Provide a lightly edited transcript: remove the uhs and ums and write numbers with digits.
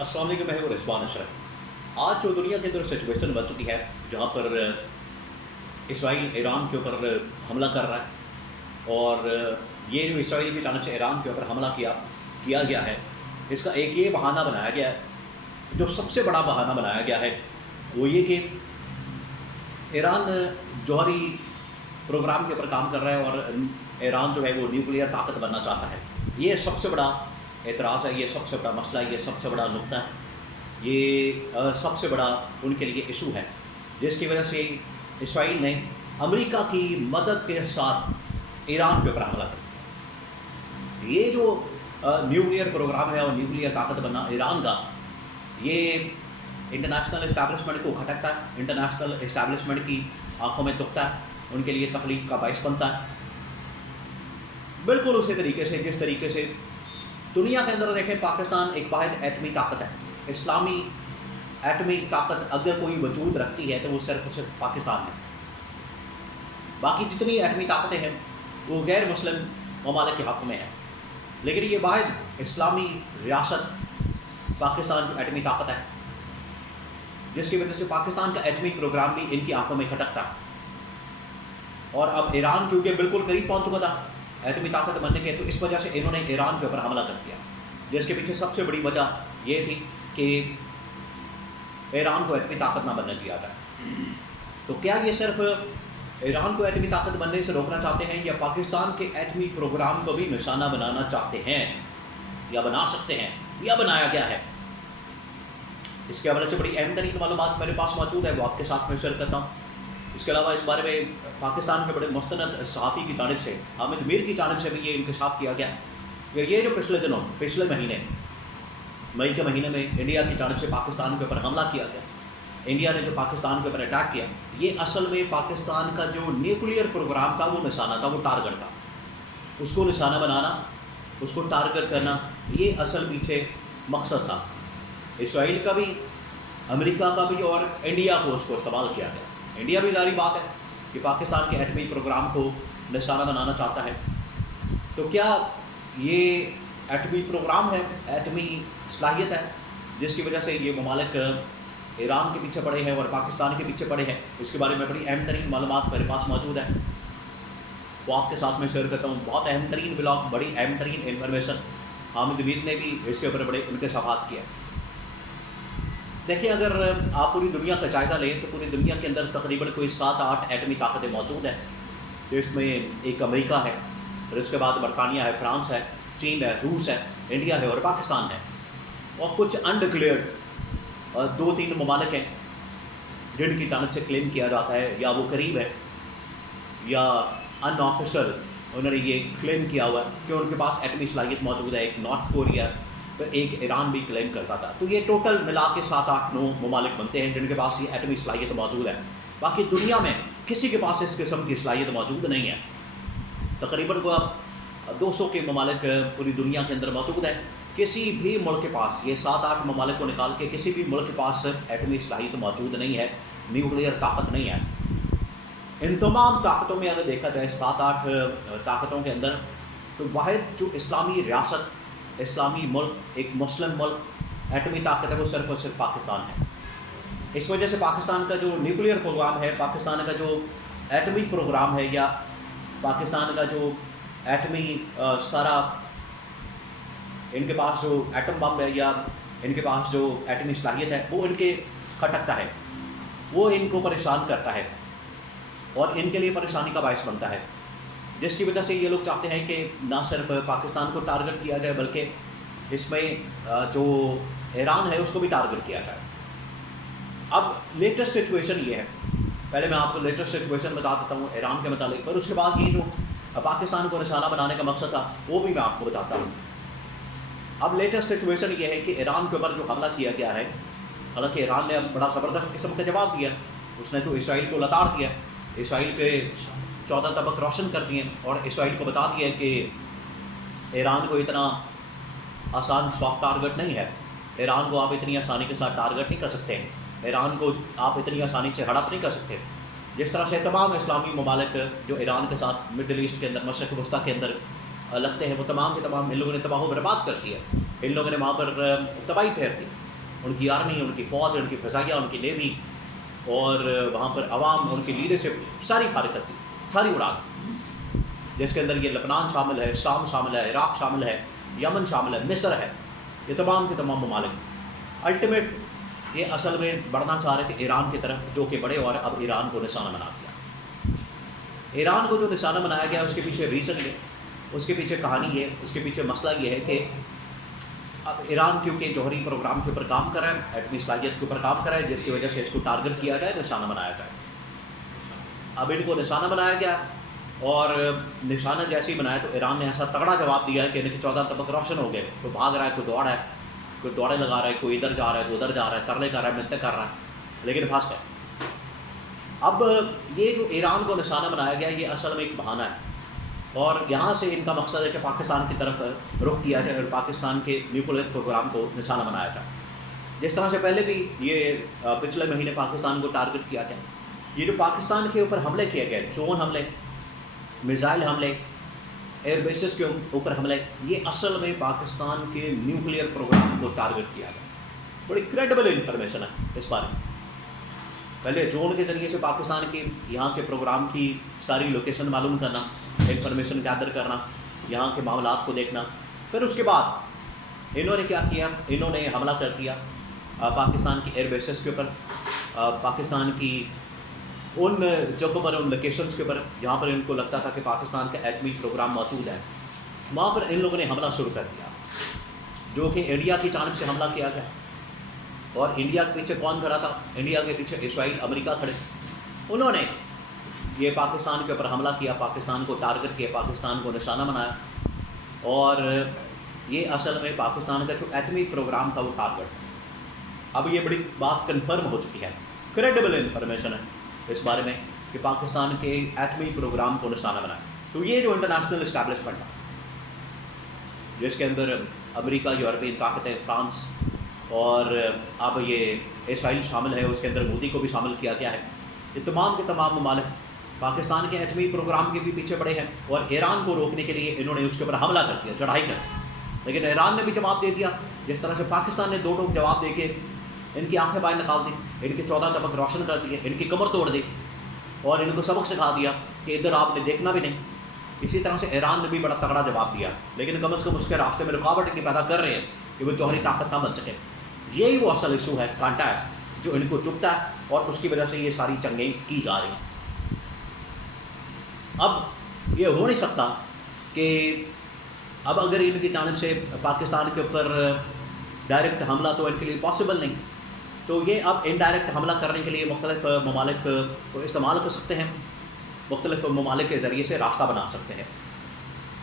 السلام علیکم، میں ہوں رضوان اشرف۔ آج جو دنیا کے اندر سچویشن بن چکی ہے جہاں پر اسرائیل ایران کے اوپر حملہ کر رہا ہے، اور یہ جو اسرائیل کی جانب سے ایران کے اوپر حملہ کیا گیا ہے، اس کا ایک یہ بہانہ بنایا گیا ہے، جو سب سے بڑا بہانہ بنایا گیا ہے وہ یہ کہ ایران جوہری پروگرام کے اوپر کام کر رہا ہے اور ایران جو ہے وہ نیوکلیئر طاقت بننا چاہتا ہے۔ یہ سب سے بڑا اعتراض ہے، یہ سب سے بڑا مسئلہ ہے، یہ سب سے بڑا نقطہ ہے، یہ سب سے بڑا ان کے لیے ایشو ہے، جس کی وجہ سے اسرائیل نے امریکہ کی مدد کے ساتھ ایران کے اوپر حملہ کر دیا۔ یہ جو نیوکلیئر پروگرام ہے اور نیوکلیئر طاقت بننا ایران کا، یہ انٹرنیشنل اسٹیبلشمنٹ کو کھٹکتا ہے، انٹرنیشنل اسٹیبلشمنٹ کی آنکھوں میں دکھتا ہے، ان کے لیے تکلیف کا باعث بنتا ہے۔ بالکل اسی طریقے سے جس طریقے سے دنیا کے اندر دیکھیں، پاکستان ایک واحد ایٹمی طاقت ہے۔ اسلامی ایٹمی طاقت اگر کوئی وجود رکھتی ہے تو وہ صرف پاکستان ہے۔ باقی جتنی ایٹمی طاقتیں ہیں وہ غیر مسلم ممالک کے حق میں ہیں، لیکن یہ واحد اسلامی ریاست پاکستان جو ایٹمی طاقت ہے، جس کی وجہ سے پاکستان کا ایٹمی پروگرام بھی ان کی آنکھوں میں کھٹکتا ہے۔ اور اب ایران کیونکہ بالکل قریب پہنچ چکا تھا ایٹمی طاقت بننے کے، تو اس وجہ سے انہوں نے ایران کے اوپر حملہ کر دیا، جس کے پیچھے سب سے بڑی وجہ یہ تھی کہ ایران کو ایٹمی طاقت نہ بننے دیا جائے۔ تو کیا یہ صرف ایران کو ایٹمی طاقت بننے سے روکنا چاہتے ہیں، یا پاکستان کے ایٹمی پروگرام کو بھی نشانہ بنانا چاہتے ہیں، یا بنا سکتے ہیں، یا بنایا گیا ہے؟ اس کے حوالے سے بڑی اہم ترین معلومات میرے پاس موجود ہے، وہ آپ کے ساتھ میں شیئر کرتا ہوں۔ اس کے علاوہ اس بارے میں پاکستان کے بڑے مستند صحافی کی جانب سے، حامد میر کی جانب سے بھی یہ انکشاف کیا گیا کہ یہ جو پچھلے مہینے مئی کے مہینے میں انڈیا کی جانب سے پاکستان کے اوپر حملہ کیا گیا، انڈیا نے جو پاکستان کے اوپر اٹیک کیا، یہ اصل میں پاکستان کا جو نیوکلیئر پروگرام تھا وہ نشانہ تھا، وہ ٹارگٹ تھا۔ اس کو نشانہ بنانا، اس کو ٹارگٹ کرنا، یہ اصل پیچھے مقصد تھا۔ اسرائیل کا بھی، امریکہ کا بھی، اور انڈیا کو اس کو استعمال کیا گیا۔ انڈیا بھی ظاہری بات ہے کہ پاکستان کے ایٹمی پروگرام کو نشانہ بنانا چاہتا ہے۔ تو کیا یہ ایٹمی پروگرام ہے، ایٹمی صلاحیت ہے، جس کی وجہ سے یہ ممالک ایران کے پیچھے پڑے ہیں اور پاکستان کے پیچھے پڑے ہیں؟ اس کے بارے میں بڑی اہم ترین معلومات میرے پاس موجود ہے، وہ آپ کے ساتھ میں شیئر کرتا ہوں۔ بہت اہم ترین بلاگ، بڑی اہم ترین انفارمیشن، حامد میر نے بھی اس کے اوپر بڑے انکشافات کیا۔ دیکھیں، اگر آپ پوری دنیا کا جائزہ لیں تو پوری دنیا کے اندر تقریباً کوئی 7-8 ایٹمی طاقتیں موجود ہیں، جس میں ایک امریکہ ہے، پھر اس کے بعد برطانیہ ہے، فرانس ہے، چین ہے، روس ہے، انڈیا ہے اور پاکستان ہے، اور کچھ انڈکلیئرڈ 2-3 ممالک ہیں جن کی جانب سے کلیم کیا جاتا ہے، یا وہ قریب ہے یا ان آفیشل انہوں نے یہ کلیم کیا ہوا ہے کہ ان کے پاس ایٹمی صلاحیت موجود ہے۔ ایک نارتھ کوریا، پھر ایک ایران بھی کلیم کرتا تھا۔ تو یہ ٹوٹل ملا کے 7-8-9 ممالک بنتے ہیں جن کے پاس یہ ایٹمی صلاحیت موجود ہے۔ باقی دنیا میں کسی کے پاس اس قسم کی صلاحیت موجود نہیں ہے۔ تقریباً کو اب 200 کے ممالک پوری دنیا کے اندر موجود ہیں۔ کسی بھی ملک کے پاس، یہ 7-8 ممالک کو نکال کے کسی بھی ملک کے پاس ایٹمی صلاحیت موجود نہیں ہے، نیوکلیئر طاقت نہیں ہے۔ ان تمام طاقتوں میں اگر دیکھا جائے، 7-8 طاقتوں کے اندر، تو واحد جو اسلامی ریاست، اسلامی ملک، ایک مسلم ملک ایٹمی طاقت ہے، وہ صرف اور صرف پاکستان ہے۔ اس وجہ سے پاکستان کا جو نیوکلیئر پروگرام ہے، پاکستان کا جو ایٹمی پروگرام ہے، یا پاکستان کا جو ایٹمی سارا ان کے پاس جو ایٹم بم ہے، یا ان کے پاس جو ایٹمی صلاحیت ہے، وہ ان کے کھٹکتا ہے، وہ ان کو پریشان کرتا ہے اور ان کے لیے پریشانی کا باعث بنتا ہے، جس کی وجہ سے یہ لوگ چاہتے ہیں کہ نہ صرف پاکستان کو ٹارگٹ کیا جائے، بلکہ اس میں جو ایران ہے اس کو بھی ٹارگٹ کیا جائے۔ اب لیٹسٹ سچویشن یہ ہے، پہلے میں آپ کو لیٹسٹ سچویشن بتا دیتا ہوں ایران کے متعلق، پر اس کے بعد یہ جو پاکستان کو نشانہ بنانے کا مقصد تھا وہ بھی میں آپ کو بتاتا ہوں۔ اب لیٹسٹ سچویشن یہ ہے کہ ایران کے اوپر جو حملہ کیا گیا ہے، حالانکہ ایران نے اب بڑا زبردست قسم کا جواب دیا، اس نے تو اسرائیل کو لتاڑ دیا، اسرائیل کے 14 طبق روشن کر دیے، اور اسرائیل کو بتا دیا کہ ایران کو اتنا آسان سافٹ ٹارگٹ نہیں ہے، ایران کو آپ اتنی آسانی کے ساتھ ٹارگٹ نہیں کر سکتے، ایران کو آپ اتنی آسانی سے ہڑپ نہیں کر سکتے۔ جس طرح سے تمام اسلامی ممالک جو ایران کے ساتھ مڈل ایسٹ کے اندر، مشرق وسطیٰ کے اندر لگتے ہیں، وہ تمام کے تمام ان لوگوں نے تباہ و برباد کر دیا، ان لوگوں نے وہاں پر تباہی پھیر دی۔ ان کی آرمی، ان کی فوج، ان کی فضائیہ، ان کی نیوی، اور وہاں پر عوام، ان کی لیڈرشپ ساری فارغ کرتی، ساری اڑا دی، جس کے اندر یہ لبنان شامل ہے، شام شامل ہے، عراق شامل ہے، یمن شامل ہے، مصر ہے، یہ تمام کے تمام ممالک الٹیمیٹ یہ اصل میں بڑھنا چاہ رہے تھے ایران کی طرف، جو کہ بڑے اور اب ایران کو نشانہ بنا دیا۔ ایران کو جو نشانہ بنایا گیا اس کے پیچھے ریزن یہ، اس کے پیچھے کہانی یہ، اس کے پیچھے مسئلہ یہ ہے کہ اب ایران کیونکہ جوہری پروگرام کے اوپر کام کر رہا ہے، ایٹمی صلاحیت کے اوپر کام کر رہا ہے، جس کی وجہ سے اس کو ٹارگٹ کیا جائے، نشانہ بنایا جائے۔ اب ان کو نشانہ بنایا گیا، اور نشانہ جیسے ہی بنایا تو ایران نے ایسا تگڑا جواب دیا ہے کہ ان کے 14 طبق روشن ہو گئے، کوئی بھاگ رہا ہے، کوئی دوڑ ہے، کوئی دوڑے لگا رہا ہے، کوئی ادھر جا رہا ہے، کوئی ادھر جا رہا ہے، ترلے کر رہا ہے، منتیں کر رہا ہے، لیکن پھنس گئے۔ اب یہ جو ایران کو نشانہ بنایا گیا یہ اصل میں ایک بہانہ ہے، اور یہاں سے ان کا مقصد ہے کہ پاکستان کی طرف رخ کیا جائے اور پاکستان کے نیوکلیئر پروگرام کو نشانہ بنایا جائے، جس طرح سے پہلے بھی یہ پچھلے مہینے پاکستان کو ٹارگٹ کیا گیا۔ یہ جو پاکستان کے اوپر حملے کیے گئے، ڈرون حملے، میزائل حملے، ایئر بیسز کے اوپر حملے، یہ اصل میں پاکستان کے نیوکلیئر پروگرام کو ٹارگٹ کیا گیا۔ بڑی کریڈیبل انفارمیشن ہے اس بارے میں۔ پہلے ڈرون کے ذریعے سے پاکستان کی یہاں کے پروگرام کی ساری لوکیشن معلوم کرنا، انفارمیشن گیدر کرنا، یہاں کے معاملات کو دیکھنا، پھر اس کے بعد انہوں نے کیا کیا، انہوں نے حملہ کر دیا پاکستان کی ایئر بیسز کے اوپر، پاکستان کی ان جگہوں پر، ان لوکیشنز کے اوپر جہاں پر ان کو لگتا تھا کہ پاکستان کا ایٹمی پروگرام موجود ہے، وہاں پر ان لوگوں نے حملہ شروع کر دیا، جو کہ انڈیا کی جانب سے حملہ کیا گیا۔ اور انڈیا کے پیچھے کون کھڑا تھا؟ انڈیا کے پیچھے اسرائیل، امریکہ کھڑے، انہوں نے یہ پاکستان کے اوپر حملہ کیا، پاکستان کو ٹارگٹ کیا، پاکستان کو نشانہ بنایا، اور یہ اصل میں پاکستان کا جو ایٹمی پروگرام تھا وہ ٹارگٹ ہے۔ اب یہ بڑی بات کنفرم ہو چکی ہے، کریڈیبل انفارمیشن ہے اس بارے میں کہ پاکستان کے ایٹمی پروگرام کو نشانہ بنایا۔ تو یہ جو انٹرنیشنل اسٹیبلشمنٹ ہے، جس کے اندر امریکہ، یورپین طاقتیں، فرانس، اور اب یہ اسرائیل شامل ہے، اس کے اندر مودی کو بھی شامل کیا گیا ہے، یہ تمام کے تمام ممالک پاکستان کے ایٹمی پروگرام کے بھی پیچھے پڑے ہیں، اور ایران کو روکنے کے لیے انہوں نے اس کے اوپر حملہ کر دیا، چڑھائی کر دی۔ لیکن ایران نے بھی جواب دے دیا، جس طرح سے پاکستان نے دو ٹوک جواب دے کے ان کی آنکھیں باہر نکال دی، ان کے 14 طبق روشن کر دیے، ان کی کمر توڑ دی، اور ان کو سبق سکھا دیا کہ ادھر آپ نے دیکھنا بھی نہیں۔ اسی طرح سے ایران نے بھی بڑا تگڑا جواب دیا، لیکن کم از کم اس کے راستے میں رکاوٹ کی پیدا کر رہے ہیں کہ وہ جوہری طاقت نہ بن سکے۔ یہی وہ اصل ایشو ہے، کانٹا ہے جو ان کو چبھتا ہے، اور اس کی وجہ سے یہ ساری جنگیں کی جا رہی ہیں۔ اب یہ ہو نہیں سکتا کہ اب اگر ان کی جانب سے پاکستان کے اوپر ڈائریکٹ حملہ تو ان کے لیے پاسبل نہیں، تو یہ اب انڈائریکٹ حملہ کرنے کے لیے مختلف ممالک کو استعمال کر سکتے ہیں، مختلف ممالک کے ذریعے سے راستہ بنا سکتے ہیں۔